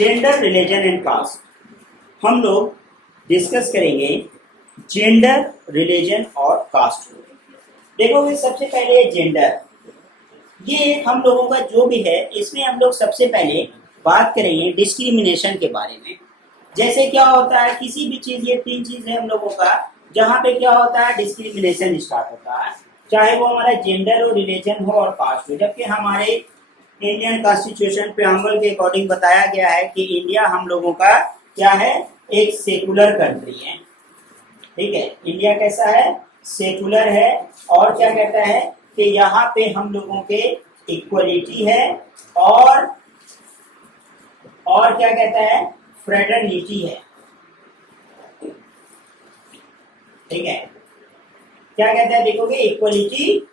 Gender, religion and cast. हम लोग discuss करेंगे जेंडर, रिलीजन और कास्ट को। देखोगे सबसे पहले जेंडर, ये हम लोगों का जो भी है इसमें हम लोग सबसे पहले बात करेंगे डिस्क्रिमिनेशन के बारे में। जैसे क्या होता है किसी भी चीज, ये तीन चीज है हम लोगों का जहाँ पे क्या होता है डिस्क्रिमिनेशन स्टार्ट होता है, चाहे वो हमारा जेंडर हो, रिलीजन हो और कास्ट हो। जबकि हमारे इंडियन कॉन्स्टिट्यूशन प्रियम्बल के अकॉर्डिंग बताया गया है कि इंडिया हम लोगों का क्या है, एक सेकुलर कंट्री है। ठीक है, इंडिया कैसा है, सेकुलर है। और क्या कहता है कि यहाँ पे हम लोगों के इक्वलिटी है और क्या कहता है फ्रेटर्निटी है। ठीक है, क्या कहता है देखोगे equality,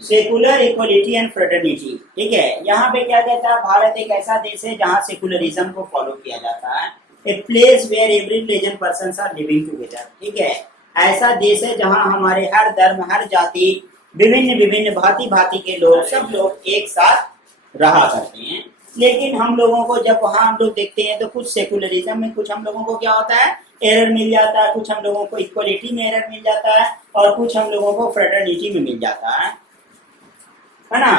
secular equality and fraternity. ठीक है, यहाँ पे क्या कहता है भारत एक ऐसा देश है जहाँ सेकुलरिज्म को फॉलो किया जाता है। A place where every religion persons are living together. ठीक है, ऐसा देश है जहाँ हमारे हर धर्म, हर जाति, विभिन्न विभिन्न भांति भांति के लोग, सब लोग एक साथ रहा करते हैं। लेकिन हम लोगों को जब वहाँ हम लोग देखते हैं तो कुछ सेकुलरिज्म में कुछ हम लोगों को क्या होता है एरर मिल जाता है, कुछ हम लोगों को इक्वलिटी में एरर मिल जाता है और कुछ हम लोगों को फ्रेटर्निटी में मिल जाता है ना।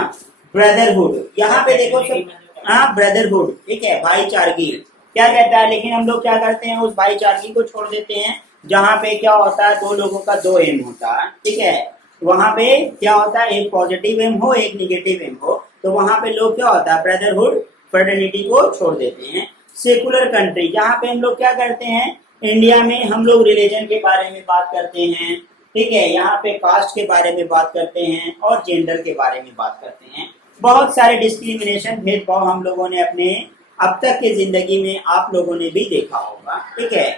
ब्रदरहुड, यहाँ पे देखो सब, हाँ ब्रदरहुड, ठीक है, भाईचारगी क्या कहता है। लेकिन हम लोग क्या करते हैं उस भाईचारगी को छोड़ देते हैं जहाँ पे क्या होता है दो लोगों का दो एम होता है। ठीक है, वहां पे क्या होता है एक पॉजिटिव एम हो एक निगेटिव एम हो, तो वहां पे लोग क्या होता है ब्रदरहुड फ्रेटर्निटी को छोड़ देते हैं। सेकुलर कंट्री, जहाँ पे हम लोग क्या करते हैं इंडिया में हम लोग रिलीजन के बारे में बात करते हैं। ठीक है, यहाँ पे कास्ट के बारे में बात करते हैं और जेंडर के बारे में बात करते हैं। बहुत सारे डिस्क्रिमिनेशन, भेदभाव हम लोगों ने अपने अब तक की जिंदगी में आप लोगों ने भी देखा होगा। ठीक है,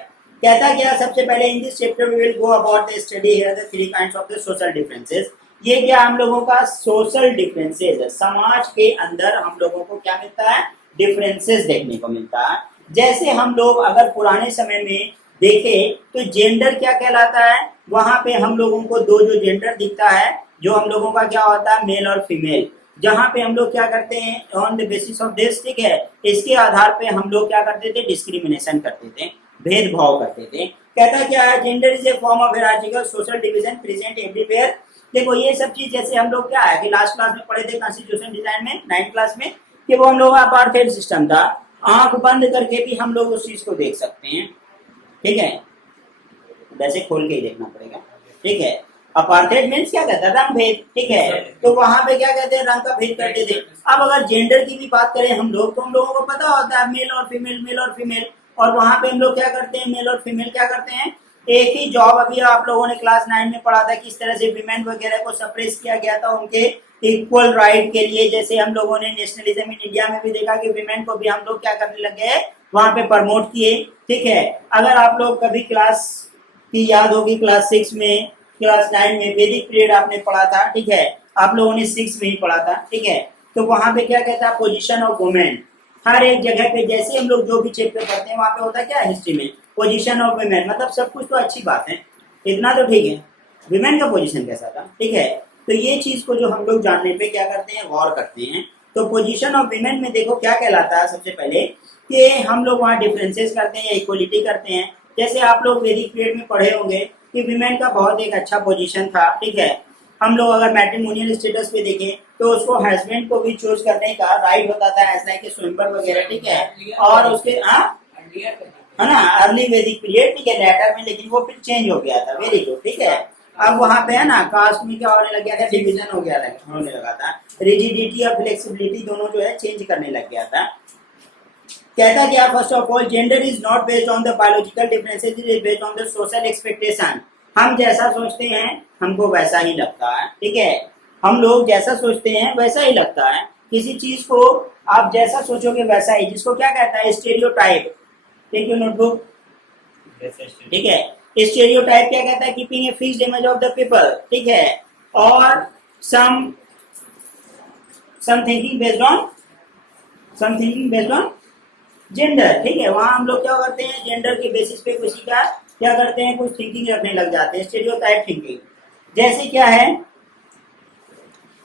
कहता क्या सबसे पहले in this chapter we will go about the study here the three kinds of the social differences. ये क्या हम लोगों का सोशल डिफरेंसेस है, समाज के अंदर हम लोगों को क्या मिलता है डिफरेंसेस देखने को मिलता है। जैसे हम लोग अगर पुराने समय में देखें तो जेंडर क्या कहलाता है, वहां पे हम लोगों को दो जो जेंडर दिखता है जो हम लोगों का क्या होता है मेल और फीमेल, जहाँ पे हम लोग क्या करते हैं on the basis of this, ठीक है, इसके आधार पे हम लोग क्या करते थे डिस्क्रिमिनेशन करते थे, भेदभाव करते थे। कहता क्या है gender is a form of hierarchical social division present everywhere. देखो ये सब चीज जैसे हम लोग क्या है कि लास्ट क्लास में पढ़े थे कॉन्स्टिट्यूशन डिजाइन में 9th क्लास में, कि वो हम लोग का अपार्थाइड सिस्टम था, आंख बंद करके भी हम लोग उस चीज को देख सकते हैं। ठीक है, वैसे खोल के ही देखना पड़ेगा। ठीक है, अपार्थाइड मीन्स क्या कहता है रंग भेद। ठीक है, तो वहां पे क्या कहते हैं रंग का भेद करते थे। अब अगर जेंडर की भी बात करें हम लोग तो हम लोगों को पता होता है मेल और फीमेल, मेल और फीमेल, और वहां पे हम लोग क्या करते हैं मेल और फीमेल क्या करते हैं एक ही जॉब। अभी आप लोगों ने क्लास 9 में पढ़ा था किस तरह से विमेन वगैरह को सप्रेस किया गया था उनके इक्वल राइट के लिए। जैसे हम लोगों ने नेशनलिज्म इन इंडिया में भी देखा कि विमेन को भी हम लोग क्या करने लगे वहां पे प्रमोट किए। ठीक है, अगर आप लोग कभी क्लास की याद होगी क्लास 6 में, क्लास 9 में वैदिक पीरियड आपने पढ़ा था। ठीक है, आप लोगों ने 6 में ही पढ़ा था। ठीक है, तो वहां पे क्या कहता है पोजीशन ऑफ वुमेन, हर एक जगह पे जैसे हम लोग जो भी चैप्टर पढ़ते हैं वहां पे होता है क्या हिस्ट्री में पोजीशन ऑफ वुमेन, मतलब सब कुछ तो अच्छी बात है, इतना तो ठीक है, विमेन का पोजीशन कैसा था। ठीक है, तो ये चीज को जो हम लोग जानने पे क्या करते हैं गौर करते हैं। तो पोजीशन ऑफ विमेन में देखो क्या कहलाता है सबसे पहले कि हम लोग वहाँ डिफरेंसेस करते हैं, इक्वलिटी करते हैं। जैसे आप लोग वैदिक पीरियड में पढ़े होंगे कि विमेन का बहुत एक अच्छा पोजीशन था। ठीक है, हम लोग अगर मैट्रिमोनियल स्टेटस पे देखें तो उसको हस्बैंड को भी चूज करने का राइट होता था, ऐसा है कि स्वयंवर वगैरह। ठीक है, और उसके है ना अर्ली वैदिक पीरियड। ठीक है, लेटर में, लेकिन वो फिर चेंज हो गया था। Very good. ठीक है, अब वहां पे है ना कास्ट में क्या होने लग गया था डिवीजन होने लगा था, रिजिडिटी और फ्लेक्सिबिलिटी दोनों जो है चेंज करने लग गया था। कहता क्या first of all gender is not based on the biological differences, it is based on the social expectation. हम जैसा सोचते हैं हमको वैसा ही लगता है। ठीक है, हम लोग जैसा सोचते हैं वैसा ही लगता है, किसी चीज को आप जैसा सोचोगे वैसा ही, जिसको क्या कहता है स्टेरियोटाइप। Take your notebook. ठीक है, स्टेरियोटाइप क्या कहता है keeping a fixed image of the people. ठीक है, और सम थिंकिंग बेस्ड ऑन जेंडर। ठीक है, वहां हम लोग क्या करते हैं जेंडर के बेसिस पे किसी का क्या करते हैं कुछ थिंकिंग रखने लग जाते हैं, स्टेरियोटाइप थिंकिंग। जैसे क्या है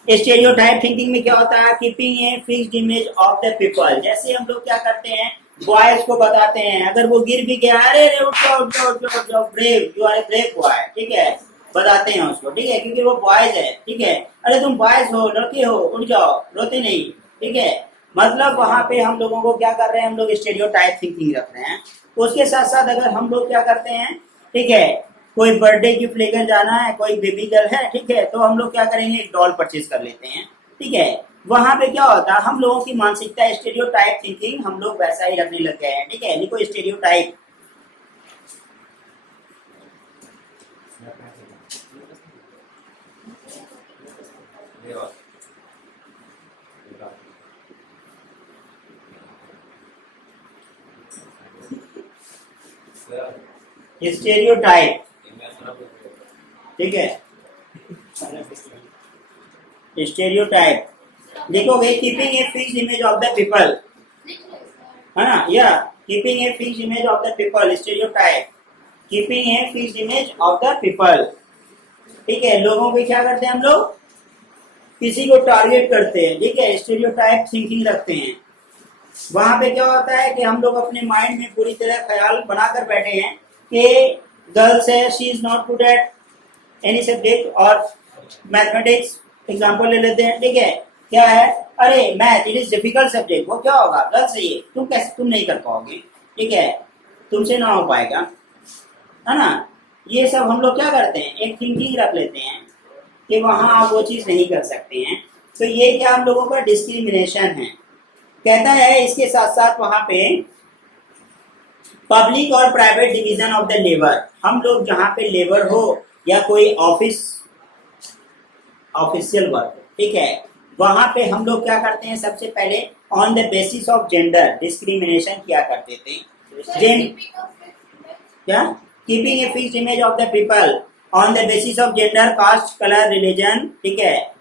स्टेरियोटाइप थिंकिंग में क्या होता है, keeping a fixed image of the people. जैसे हम लोग क्या करते हैं, बॉयज को बताते हैं, अगर वो गिर भी गया, अरे अरे उठ जाओ उठ जाओ उठ जाओ उठ जाओ, brave, you are a brave boy, ठीक है, बताते हैं उसको, ठीक है, क्योंकि वो बॉयज है, ठीक है, अरे तुम बॉयज हो, लड़के हो, उठ जाओ, रोते नहीं, ठीक है। मतलब वहां पे हम लोगों को क्या कर रहे हैं, हम लोग स्टेरियोटाइप थिंकिंग रख रहे हैं। उसके साथ साथ अगर हम लोग क्या करते हैं, ठीक है, कोई बर्थडे गिफ्ट लेकर जाना है, कोई बेबी गर्ल है, ठीक है, तो हम लोग क्या करेंगे, एक डॉल परचेज कर लेते हैं, ठीक है। वहां पे क्या होता है, हम लोगों की मानसिकता स्टेरियोटाइप थिंकिंग हम लोग वैसा ही रखने लग गए हैं, ठीक है, लिखो स्टेरियोटाइप। स्टेरियोटाइप, ठीक है, स्टेरियोटाइप लिखोगे, keeping a fixed image of the people, है ना, या keeping a fixed image of the people, stereotype, keeping a fixed image of the people, ठीक है। लोगों को क्या करते हैं हम लोग, किसी को टारगेट करते हैं, ठीक है, स्टेरियोटाइप थिंकिंग रखते हैं। वहां पे क्या होता है कि हम लोग अपने माइंड में पूरी तरह ख्याल बनाकर बैठे हैं कि गर्ल्स है, she is not good at any subject, और मैथमेटिक्स एग्जाम्पल ले लेते हैं, ठीक है, क्या है, अरे math it is difficult subject, वो क्या होगा, गर्ल्स है ये, तुम कैसे, तुम नहीं कर पाओगे, ठीक है, तुमसे ना हो पाएगा, है ना। ये सब हम लोग क्या करते हैं, एक थिंकिंग रख लेते हैं कि वहां आप वो चीज नहीं कर सकते हैं। तो ये क्या हम लोगों का डिस्क्रिमिनेशन है। कहता है इसके साथ साथ वहां पे पब्लिक और private division of the labour, हम लोग जहां पे लेबर हो या कोई ऑफिशियल वर्क, ठीक है, वहां पे हम लोग क्या करते हैं, सबसे पहले on the basis of gender discrimination किया करते थे। क्या, keeping a fixed image of the people on the basis of gender, caste, colour, religion, ठीक है।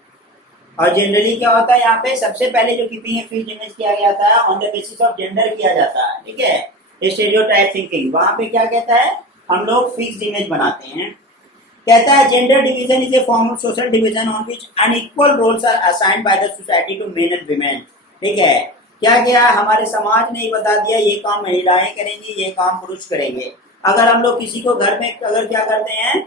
और जनरली क्या होता है, यहाँ पे सबसे पहले जो कीपिंग ए फिक्स्ड इमेज किया गया था, on the basis of gender किया जाता है, ठीक है, स्टेरियोटाइप थिंकिंग। वहां पे क्या कहता है, हम लोग फिक्स्ड इमेज बनाते हैं। कहता है gender division is a form of social division on which unequal roles are assigned by the society to men and women, ठीक है। क्या क्या हमारे समाज ने ही बता दिया, ये काम महिलाएं करेंगी, ये काम पुरुष करेंगे। अगर हम लोग किसी को घर में अगर क्या करते हैं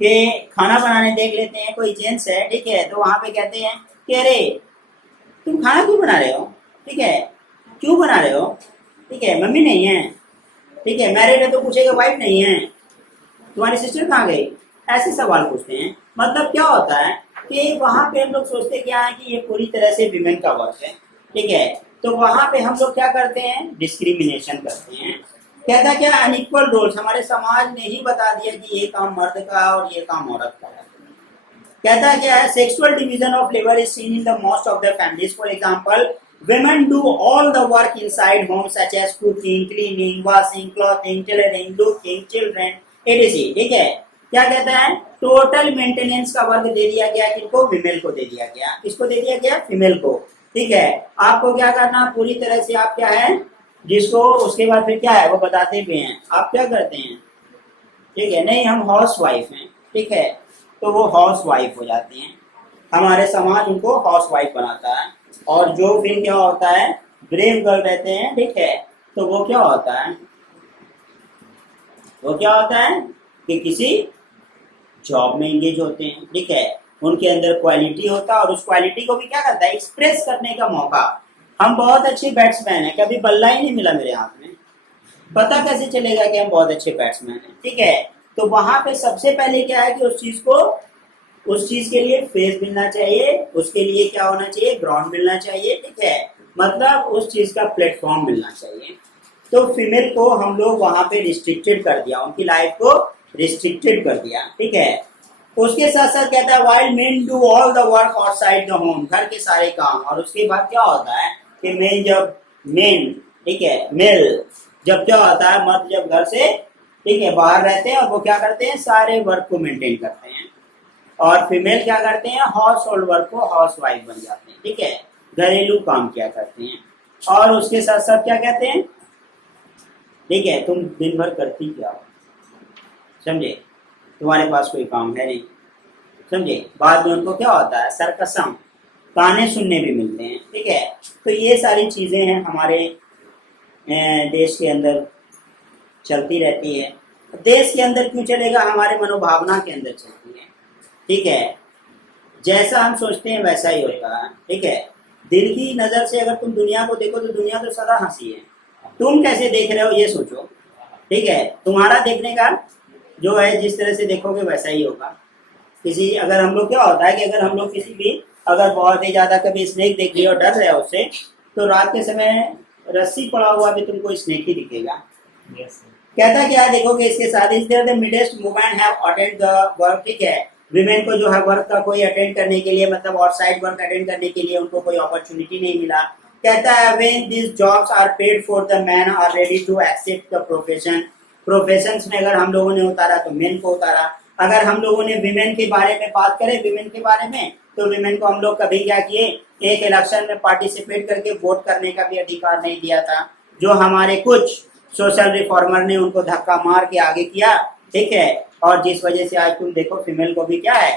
कि खाना बनाने देख लेते हैं, कोई जेंट्स है, ठीक है, तो वहां पे कहते हैं कि अरे तुम खाना क्यों बना रहे हो, ठीक है, क्यों बना रहे हो, ठीक है, मम्मी नहीं है, ठीक है, मैरिड है तो पूछेगा वाइफ नहीं है, तुम्हारी सिस्टर कहाँ गई, ऐसे सवाल पूछते हैं। मतलब क्या होता है कि वहां पे हम लोग सोचते क्या है कि ये पूरी तरह से विमेन का वर्क है, ठीक है, तो वहां पे हम लोग क्या करते हैं, डिस्क्रिमिनेशन करते हैं। कहता क्या, अनइक्वल रोल्स, हमारे समाज ने ही बता दिया कि ये काम मर्द का है और ये काम औरत का है। कहता क्या है, sexual division of labour is seen in the most of the families, for example women do all the work inside home such as cooking, cleaning, washing, clothing, tailoring, looking, children, etc, ठीक है। क्या कहता है, total maintenance का work दे दिया गया किनको, female को दे दिया गया, किसको दे दिया गया, फीमेल को, ठीक है। आपको क्या करना, पूरी तरह से आप क्या है, जिसको उसके बाद फिर क्या है वो बताते भी हैं, आप क्या करते हैं, ठीक है, नहीं हम हाउस वाइफ हैं, ठीक है, तो वो हाउस वाइफ हो जाती हैं, हमारे समाज उनको हाउस वाइफ बनाता है। और जो फिर क्या होता है, ब्रेव गर्ल रहते हैं, ठीक है, तो वो क्या होता है, वो क्या होता है कि किसी जॉब में एंगेज होते हैं, ठीक है, उनके अंदर क्वालिटी होता है और उस क्वालिटी को भी क्या करता है, एक्सप्रेस करने का मौका। हम बहुत अच्छे बैट्समैन हैं, कभी बल्ला ही नहीं मिला मेरे हाथ में, पता कैसे चलेगा कि हम बहुत अच्छे बैट्समैन हैं, ठीक है। तो वहां पे सबसे पहले क्या है कि उस चीज के लिए फेस मिलना चाहिए, उसके लिए क्या होना चाहिए, ग्राउंड मिलना चाहिए, ठीक है, मतलब उस चीज का प्लेटफॉर्म मिलना चाहिए। तो फीमेल को हम लोग वहां पे रिस्ट्रिक्टेड कर दिया, उनकी लाइफ को रिस्ट्रिक्टेड कर दिया, ठीक है। उसके साथ साथ कहता है while main do all the work outside the home, घर के सारे काम। और उसके बाद क्या होता है कि मेन, ठीक है, मेल जब क्या होता है, मर्द जब घर से, ठीक है, बाहर रहते हैं और वो क्या करते हैं, सारे वर्क को मेंटेन करते हैं, और फीमेल क्या करते हैं, हाउस होल्ड वर्क को हाउस वाइफ बन जाते हैं, ठीक है, घरेलू काम क्या करते हैं। और उसके साथ साथ क्या कहते हैं, ठीक है, तुम दिन भर करती क्या हो, समझे, तुम्हारे पास कोई काम है नहीं, समझे। बाद में उनको क्या होता है, सरकसम, ताने सुनने भी मिलते हैं, ठीक है। तो ये सारी चीजें हैं हमारे देश के अंदर चलती रहती है। देश के अंदर क्यों चलेगा, हमारे मनोभावना के अंदर चलती है, ठीक है। जैसा हम सोचते हैं वैसा ही होता है, ठीक है। दिल की नजर से अगर तुम दुनिया को देखो तो दुनिया तो सदा हंसी है, तुम कैसे देख रहे हो ये सोचो, ठीक है। तुम्हारा देखने का जो है जिस तरह से देखोगे वैसा ही होगा। किसी अगर हम लोग क्या होता है कि अगर हम लोग किसी भी अगर बहुत ही ज्यादा कभी स्नेक देख लिया और डर रहे हो उससे, तो रात के समय रस्सी पड़ा हुआ भी तुमको स्नेक ही दिखेगा। कहता क्या है देखोगे इसके साथ, is there the midst women have attend the work, ठीक है। विमेन को जो है वर्क का कोई अटेंड करने के लिए, मतलब आउटसाइड वर्क अटेंड करने के लिए उनको कोई अपॉर्चुनिटी नहीं मिला। कहता है when this jobs are paid for the man are ready to accept the profession. Professions में अगर हम लोगों ने उतारा तो मेन को उतारा। अगर हम लोगों ने विमेन के बारे में बात करें, विमेन के बारे में, तो विमेन को हम लोग कभी क्या किए, एक इलेक्शन में पार्टिसिपेट करके वोट करने का भी अधिकार नहीं दिया था, जो हमारे कुछ सोशल रिफॉर्मर ने उनको धक्का मार के आगे किया, ठीक है। और जिस वजह से आज तुम देखो फीमेल को भी क्या है,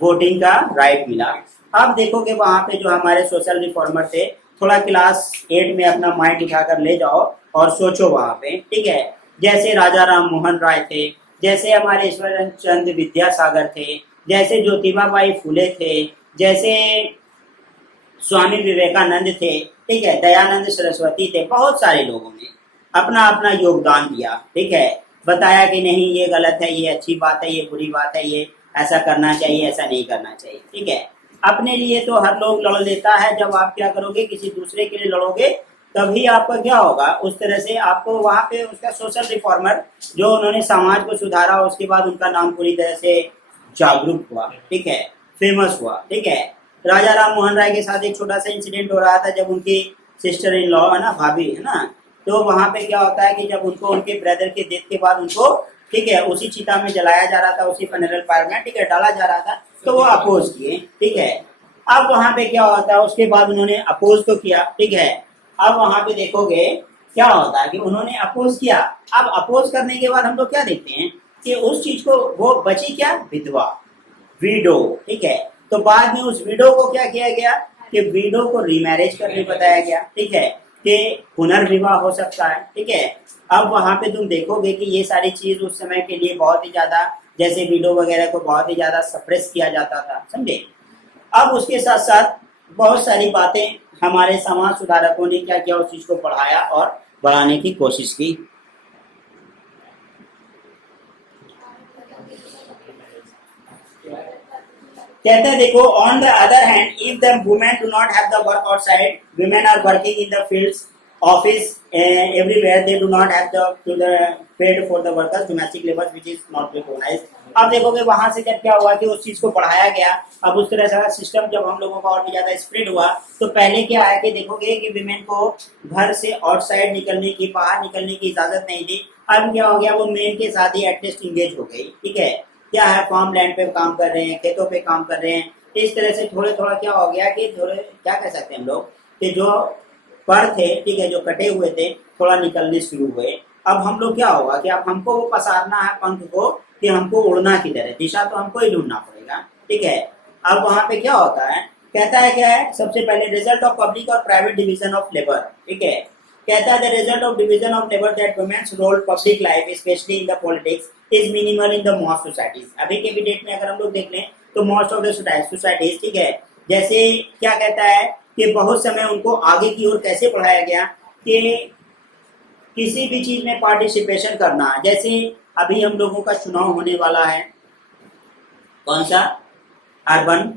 वोटिंग का राइट मिला। अब देखोगे वहां पे जो हमारे सोशल रिफॉर्मर थे, थोड़ा क्लास 8 में अपना माइंड उठाकर ले जाओ और सोचो वहां पे, ठीक है। जैसे राजा राम मोहन राय थे, जैसे हमारे ईश्वर चंद्र विद्यासागर थे, जैसे ज्योतिबा बाई फुले थे, जैसे स्वामी विवेकानंद थे, ठीक है, दयानंद सरस्वती थे, बहुत सारे लोगों ने अपना अपना योगदान दिया, ठीक है। बताया कि नहीं ये गलत है, ये अच्छी बात है, ये बुरी बात है, ये ऐसा करना चाहिए, ऐसा नहीं करना चाहिए, ठीक है। अपने लिए तो हर लोग लड़ लेता है, जब आप क्या करोगे किसी दूसरे के लिए लड़ोगे तभी आपका क्या होगा, उस तरह से आपको वहां पे उसका सोशल रिफॉर्मर जो उन्होंने समाज को सुधारा, उसके बाद उनका नाम पूरी तरह से जागरूक हुआ, ठीक है, फेमस हुआ, ठीक है। राजा राम मोहन राय के साथ एक छोटा सा इंसिडेंट हो रहा था, जब उनकी सिस्टर इन लॉ है ना, भाभी है ना, तो वहां पे क्या होता है कि जब उनको उनके ब्रदर के डेथ के बाद उनको, ठीक है, उसी चिता में जलाया जा रहा था, उसी फनरल पार्क में, ठीक है, डाला जा रहा था, तो वो अपोज किए, ठीक है। अब वहां पे क्या होता है, उसके बाद उन्होंने अपोज तो किया, ठीक है। अब वहां पे देखोगे क्या होता है कि उन्होंने अपोज किया। अब अपोज करने के बाद हम लोग क्या देखते हैं कि उस चीज को वो बची क्या, विधवा, विडो, ठीक है। तो बाद में उस विडो को क्या किया गया कि विडो को रीमैरिज करने बताया गया, ठीक है, कि पुनर्विवाह हो सकता है, ठीक है। अब वहां पे तुम देखोगे कि ये सारी चीज उस समय के लिए बहुत ही ज्यादा, जैसे विडो वगैरह को बहुत ही ज्यादा सप्रेस किया जाता था, समझे। अब उसके साथ साथ बहुत सारी बातें हमारे समाज सुधारकों ने क्या किया, उस चीज को बढ़ाया और बढ़ाने की कोशिश की। कहते हैं देखो, on the other hand if the women do not have the work outside, women are working in the fields, office, everywhere, they do not have the paid for the workers domestic labour which is not recognised. अब देखोगे वहां से जब क्या हुआ कि उस चीज को बढ़ाया गया। अब उस तरह से सिस्टम जब हम लोगों का और भी ज्यादा स्प्रेड हुआ, तो पहले क्या है कि देखोगे कि विमेन को घर से आउटसाइड निकलने की, बाहर निकलने की इजाजत नहीं थी। अब क्या हो गया, वो मेन के साथ ही एटलीस्ट इंगेज हो गई, ठीक है। क्या है, फार्म लैंड पे काम कर रहे हैं, खेतों पे काम कर रहे हैं। इस तरह से थोड़े थोड़ा क्या हो गया कि थोड़े क्या कह सकते हैं हम लोग कि जो पर थे, ठीक है, जो कटे हुए थे, थोड़ा निकलने शुरू हुए। अब हम लोग क्या होगा कि अब हमको वो पसारना है पंख को कि हमको उड़ना किधर है, दिशा तो हमको ही ढूंढना पड़ेगा, ठीक है। अब वहां पे क्या होता है, कहता है क्या है, सबसे पहले रिजल्ट ऑफ पब्लिक और प्राइवेट डिवीजन ऑफ लेबर, ठीक है। कहता है the result of division of labour that women's role public life specially in the politics is minimal in the most societies. अभी के भी डेट में अगर हम लोग देख लें तो मोस्ट ऑफ द सोसाइटीज, ठीक है, जैसे क्या कहता है कि बहुत समय उनको आगे की ओर कैसे बढ़ाया गया कि किसी भी चीज में पार्टिसिपेशन करना। जैसे अभी हम लोगों का चुनाव होने वाला है, कौन सा, अर्बन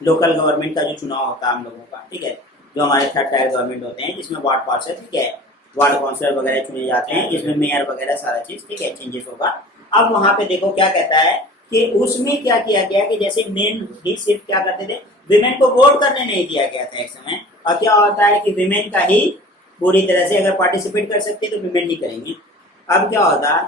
लोकल गवर्नमेंट का जो चुनाव होता है हम लोगों का, ठीक है, जो हमारे थर्ड टायर गवर्नमेंट होते हैं, जिसमें वार्ड पार्षद, ठीक है, वार्ड काउंसलर वगैरह चुने जाते हैं, जिसमें मेयर वगैरह सारा चीज, ठीक है, चेंजेस होगा। अब वहां पे देखो क्या कहता है कि उसमें क्या किया गया कि जैसे मेन ही सिर्फ क्या करते थे, विमेन को वोट करने नहीं दिया गया था एक समय। और क्या होता है कि विमेन का ही पूरी तरह से अगर पार्टिसिपेट कर सकते तो विमेन ही करेंगे। अब क्या होता है,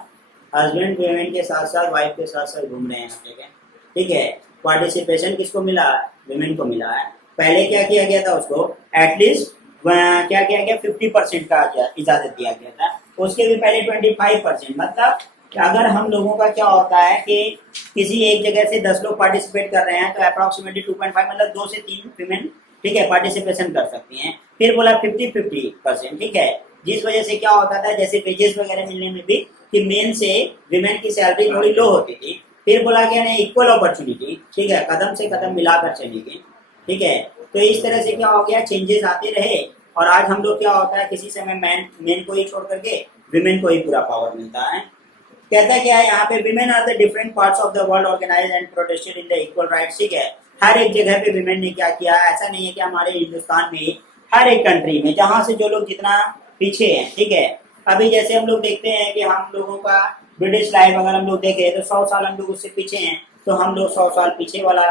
हस्बैंड विमेन के साथ साथ वाइफ के साथ साथ घूम रहे हैं हर जगह, ठीक है। पार्टिसिपेशन किसको मिला, विमेन को मिला है। पहले क्या किया गया था, उसको एटलीस्ट क्या किया गया 50% का इजाजत दिया गया था, उसके भी पहले 25%, मतलब कि अगर हम लोगों का क्या होता है कि किसी एक जगह से 10 लोग पार्टिसिपेट कर रहे हैं तो अप्रोक्सीमेटली 2.5 मतलब 2 से 3 फीमेल ठीक है पार्टिसिपेशन कर सकती हैं। फिर बोला 50-50%, ठीक है, जिस वजह से क्या होता था जैसे पेजेस वगैरह मिलने में भी कि मेन से विमेन की सैलरी थोड़ी लो होती थी। फिर बोला गया नहीं इक्वल अपॉर्चुनिटी, ठीक है, कदम से कदम मिलाकर चलेंगे, ठीक है। तो इस तरह से क्या हो गया चेंजेस आते रहे और आज हम लोग क्या होता है किसी समय मेन को ही छोड़ करके विमेन को ही पूरा पावर मिलता है। कहता क्या है यहाँ पे women are the different parts of the world organise and protested in the equal rights, ठीक है। हर एक जगह पे विमेन ने क्या किया, ऐसा नहीं है कि हमारे हिंदुस्तान में हर एक कंट्री में जहाँ से जो लोग जितना पीछे हैं, ठीक है। अभी जैसे हम लोग देखते हैं कि हम लोगों का ब्रिटिश लाइफ अगर हम लोग देखें तो 100 साल हम लोग उससे पीछे हैं, तो हम लोग 100 साल पीछे वाला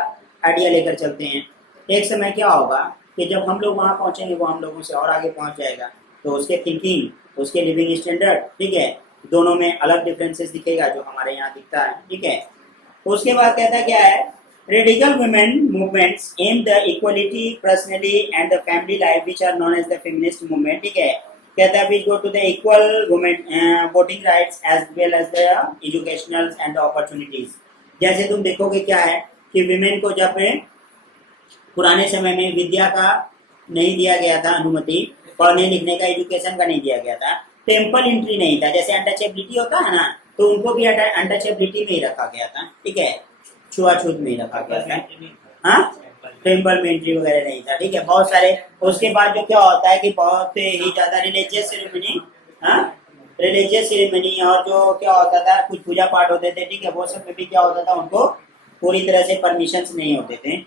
आइडिया लेकर चलते हैं। एक समय क्या होगा कि जब हम लोग वहाँ पहुँचेंगे वो हम लोगों से और आगे पहुँच जाएगा, तो उसके थिंकिंग उसके लिविंग स्टैंडर्ड, ठीक है, दोनों में अलग डिफरेंसेस दिखेगा जो हमारे यहाँ दिखता है, ठीक है। उसके बाद कहता क्या है radical women movements aim the equality personally and the family life which are known as the feminist movement, ठीक है। कहता है which go to the equal women voting rights as well as the educational and the opportunities. जैसे तुम देखोगे क्या है कि विमेन को जब पुराने समय में विद्या का नहीं दिया गया था अनुमति, पढ़ने लिखने का एजुकेशन का नहीं दिया गया था, टेम्पल एंट्री नहीं था, जैसे अनटचेबिलिटी होता है ना, तो उनको भी अनटचेबिलिटी में ही रखा गया था, ठीक है, छुआछूत में ही रखा गया था। हाँ, टेम्पल में एंट्री वगैरह नहीं था, ठीक है, बहुत सारे। उसके बाद जो क्या होता है कि बहुत ही ज्यादा रिलीजियस सेरेमनी, हाँ, रिलीजियस सेरेमनी और जो क्या होता था कुछ पूजा पाठ होते थे, ठीक है, वो सब में भी क्या होता था उनको पूरी तरह से परमिशन नहीं होते थे।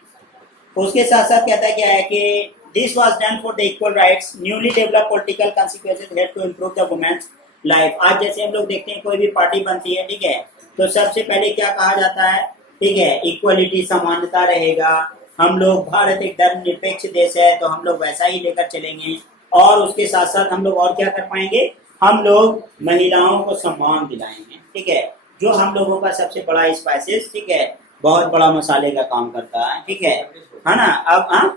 उसके साथ साथ कहता क्या है कि this was done for the equal rights newly develop political consequences help to improve the women's life. आज जैसे हम लोग देखते हैं कोई भी पार्टी बनती है, ठीक है, तो सबसे पहले क्या कहा जाता है, ठीक है, इक्वलिटी समानता रहेगा, हम लोग भारत एक धर्मनिरपेक्ष देश है तो हम लोग वैसा ही लेकर चलेंगे। और उसके साथ साथ हम लोग और क्या कर पाएंगे, हम लोग महिलाओं को सम्मान दिलाएंगे, ठीक है, जो हम लोगों का सबसे बड़ा स्पाइसेस, ठीक है, बहुत बड़ा मसाले का काम करता है, ठीक है ना। अब हाँ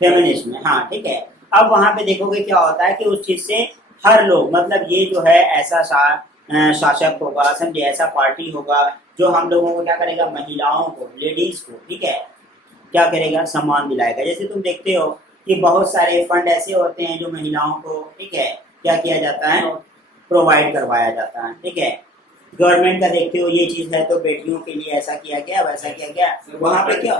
फेमिनिस्ट में, हाँ ठीक है। अब वहां पे देखोगे क्या होता है कि उस चीज से हर लोग मतलब ये जो है ऐसा शासक होगा, समझे, ऐसा पार्टी होगा जो हम लोगों को क्या करेगा, महिलाओं को, लेडीज को, ठीक है, क्या करेगा, सम्मान दिलाएगा। जैसे तुम देखते हो कि बहुत सारे फंड ऐसे होते हैं जो महिलाओं को, ठीक है, क्या किया जाता है, प्रोवाइड करवाया जाता है, ठीक है। गवर्नमेंट का देखते हो ये चीज है तो बेटियों के लिए ऐसा किया गया वैसा किया गया, वहां पे क्या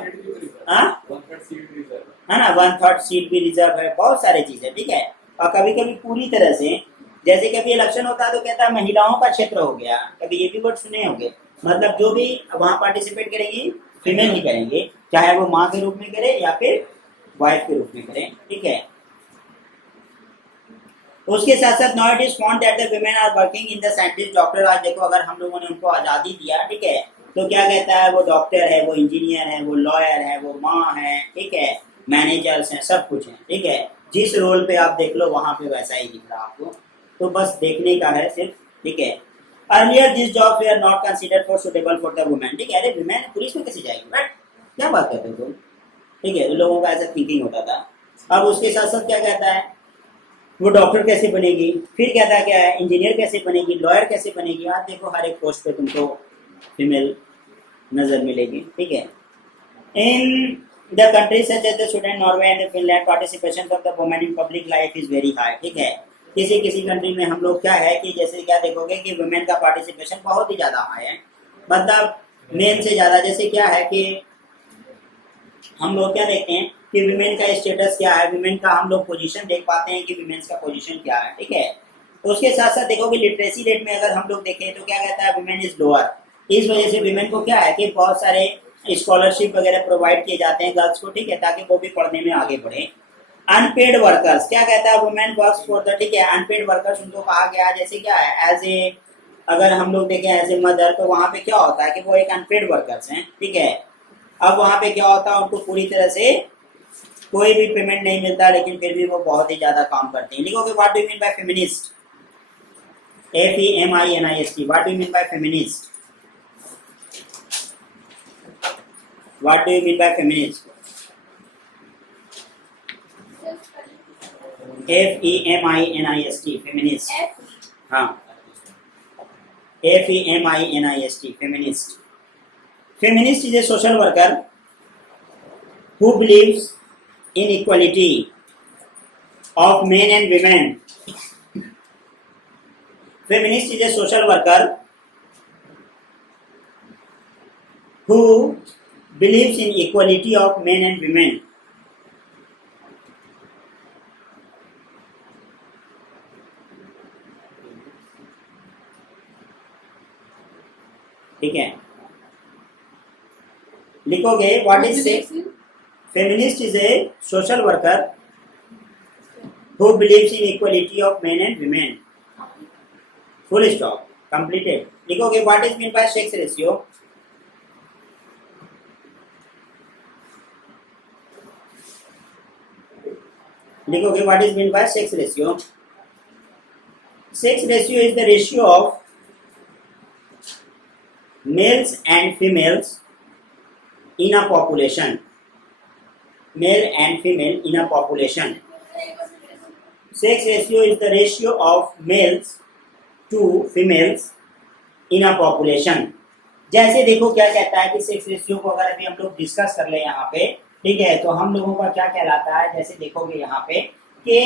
है ना, 1/3 सीट भी रिजर्व है, बहुत सारी चीजें, ठीक है। और कभी कभी पूरी तरह से जैसे कभी इलेक्शन होता है तो कहता है महिलाओं का क्षेत्र हो गया, कभी ये भी वर्ड सुने होंगे, मतलब जो भी वहां पार्टिसिपेट करेगी फीमेल ही करेंगे, चाहे वो माँ के रूप में करे या फिर वाइफ के रूप में करे, ठीक है। उसके साथ साथ now it is found that the women are working in the scientist doctor. आज देखो अगर हम लोगों ने उनको आजादी दिया, ठीक है, तो क्या कहता है वो डॉक्टर है, वो इंजीनियर है, वो लॉयर है, वो माँ है, ठीक है, मैनेजर्स हैं, सब कुछ है, ठीक है। जिस रोल पे आप देख लो वहां पे वैसा ही दिख रहा आपको, तो बस देखने का है सिर्फ, ठीक है। अर्लियर दिस जॉब वे are not considered for suitable for the women, ठीक है। अरे वुमेन पुलिस में कैसे जाएगी, बट क्या बात करते हो तुम, ठीक है, तो लोगों का ऐसा थिंकिंग होता था। अब उसके साथ साथ क्या कहता है वो डॉक्टर कैसे बनेगी, फिर कहता क्या है इंजीनियर कैसे बनेगी, लॉयर कैसे बनेगी। आज देखो हर एक पोस्ट पे तुमको फीमेल नजर मिलेगी, ठीक है। In the countries such as the Sweden, Norway and Finland participation of the women in public life is very high, ठीक है। किसी किसी कंट्री में हम लोग क्या है कि जैसे क्या देखोगे कि वुमेन का पार्टिसिपेशन बहुत ही ज्यादा हाई है, मतलब मेन से ज्यादा। जैसे क्या है कि हम लोग क्या देखते हैं कि विमेन का स्टेटस क्या है, विमेन का हम लोग पोजीशन देख पाते हैं कि विमेन्स का पोजीशन क्या है, ठीक है। उसके साथ साथ देखोगे लिटरेसी रेट में अगर हम लोग देखें तो क्या कहता है विमेन इज लोअर। इस वजह से विमेन को क्या है कि बहुत सारे स्कॉलरशिप वगैरह प्रोवाइड किए जाते हैं गर्ल्स को, ठीक है, ताकि वो भी पढ़ने में आगे बढ़े। अनपेड वर्कर्स क्या कहता है वुमेन वर्क्स फॉर द, ठीक है, अनपेड वर्कर्स उनको कहा गया जैसे क्या है एज ए, अगर हम लोग देखें एज ए मदर तो वहां पे क्या होता है कि वो एक अनपेड वर्कर्स हैं, ठीक है। अब वहां पे क्या होता है उनको पूरी तरह से कोई भी पेमेंट नहीं मिलता, लेकिन फिर भी वो बहुत ही ज्यादा काम करते हैं। लिखोगे what do you mean by feminist, FEMINIST, what do you mean by feminist, what do you mean by feminist, FEMINIST feminist, हाँ FEMINIST, feminist. Feminist is a social worker who believes in equality of men and women. Feminist is a social worker who believes in equality of men and women. ठीक है, लिखोगे what is sex. Feminist is a social worker who believes in equality of men and women. Full stop, completed. लिखोगे what is mean by sex ratio. लिखोगे what is mean by sex ratio. Sex ratio is the ratio of males and females in a population. Male and female in a population. Sex ratio is the ratio of males to females in a population. जैसे देखो क्या कहता है कि sex ratio को अगर अभी हम लोग डिस्कस कर ले यहाँ पे, ठीक है, तो हम लोगों का क्या कहलाता है. जैसे देखोगे यहाँ पे कि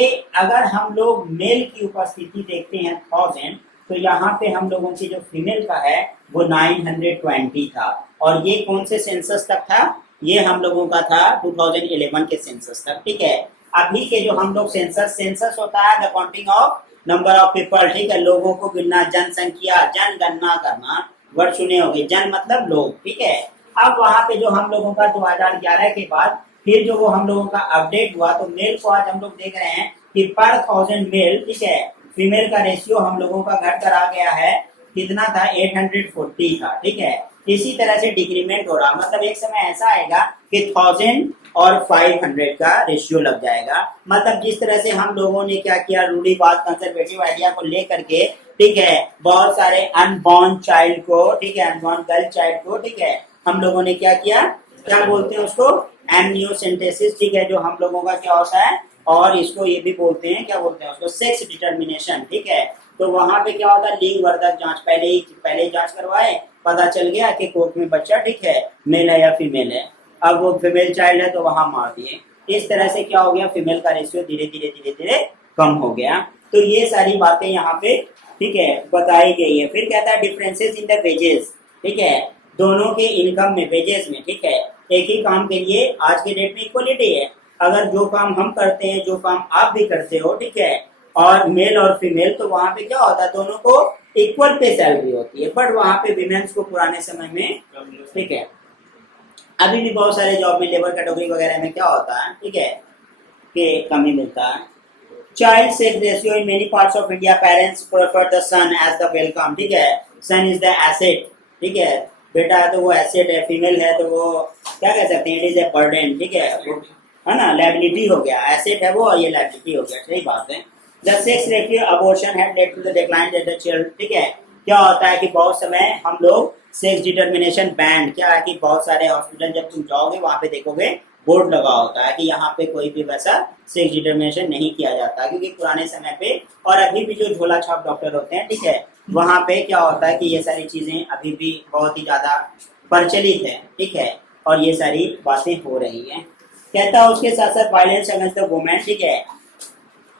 अगर हम लोग मेल की उपस्थिति देखते हैं 1000, तो यहाँ पे हम लोगों की जो फीमेल का है वो 920 था. और ये कौन से सेंसस तक था, ये हम लोगों का था 2011 के सेंसस तक. ठीक है, अभी के जो हम लोग सेंसस होता है the counting of number of people. ठीक है, लोगों को गिनना, जनसंख्या, जनगणना करना. वर्ड सुने होंगे, जन मतलब लोग. ठीक है, अब वहाँ पे जो हम लोगों का 2011 के बाद फिर जो वो हम लोगों का अपडेट हुआ, तो मेल को आज हम लोग देख रहे हैं कि पर 1000 मेल, ठीक है, फीमेल का रेशियो हम लोगों का घट कर आ गया है. कितना था, 840 था. ठीक है, इसी तरह से डिक्रीमेंट हो रहा. मतलब एक समय ऐसा आएगा कि 1000 और 500 का रेशियो लग जाएगा. मतलब जिस तरह से हम लोगों ने क्या किया, रूढ़िवाद कंजर्वेटिव आइडिया को लेकर के, ठीक है, बहुत सारे अनबॉर्न चाइल्ड को, ठीक है, अनबॉर्न गर्ल चाइल्ड को, ठीक है, हम लोगों ने क्या किया, क्या बोलते हैं उसको, एमनियोसेंटेसिस. ठीक है, जो हम लोगों का क्या होता है, और इसको ये भी बोलते हैं, क्या बोलते हैं उसको, सेक्स डिटर्मिनेशन. ठीक है, तो वहां पे क्या होता है, लिंग वर्धक जांच पहले ही जांच करवाए, पता चल गया कि कोख में बच्चा, ठीक है, मेल है या फीमेल है. अब वो फीमेल चाइल्ड है तो वहां मार दिए. इस तरह से क्या हो गया, फीमेल का रेशियो धीरे धीरे कम हो गया. तो ये सारी बातें यहाँ पे, ठीक है, बताई गई है. फिर कहता है डिफरेंसेस इन द वेजेस. ठीक है, दोनों के इनकम में, वेजेस में. ठीक है, एक ही काम के लिए आज के डेट में इक्वलिटी है. अगर जो काम हम करते हैं, जो काम आप भी करते हो, ठीक है, और मेल और फीमेल, तो वहां पे क्या होता है, दोनों को इक्वल पे सैलरी होती है. बट वहां पे विमेन्स को पुराने समय में, ठीक है, अभी भी बहुत सारे जॉब में, लेबर कैटेगरी वगैरह में क्या होता है, ठीक है, कि कमी मिलता है. Child sex ratio in many parts of India, parents prefer the son as the welcome. ठीक है, सन इज द एसेट. ठीक है, बेटा है तो वो एसेट है, फीमेल है तो वो क्या कह सकते हैं, इट इज ए बर्डन. ठीक है ना, लायबिलिटी हो गया. एसेट है वो और ये लायबिलिटी हो गया. सही बात है. The sex ratio abortion had led to the decline of the child. ठीक है, क्या होता है कि बहुत समय हम लोग सेक्स डिटर्मिनेशन बैंड, क्या है कि बहुत सारे हॉस्पिटल जब तुम जाओगे वहां पे देखोगे बोर्ड लगा होता है कि यहाँ पे कोई भी वैसा सेक्स डिटर्मिनेशन नहीं किया जाता. क्योंकि पुराने समय पे और अभी भी जो झोला छाप डॉक्टर होते हैं, ठीक है, वहां पे क्या होता है कि ये सारी चीजें अभी भी बहुत ही ज्यादा प्रचलित है. ठीक है, और ये सारी बातें हो रही है. कहता है उसके साथ साथ वायलेंस अगेंस्ट द वुमेन. ठीक है,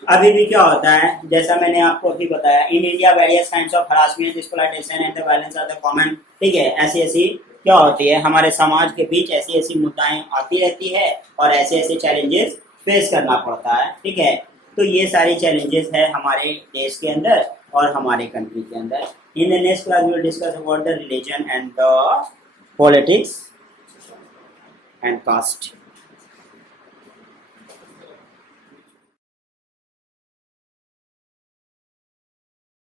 अभी भी क्या होता है, जैसा मैंने आपको अभी बताया, in India various kinds of harassment, exploitation and the violence are the common. ठीक है, ऐसी क्या होती है, हमारे समाज के बीच ऐसी मुद्दाएं आती रहती है और ऐसे चैलेंजेस फेस करना पड़ता है. ठीक है, तो ये सारी चैलेंजेस है हमारे देश के अंदर और हमारे कंट्री के अंदर. In the next class we will discuss about the religion and the politics and cast.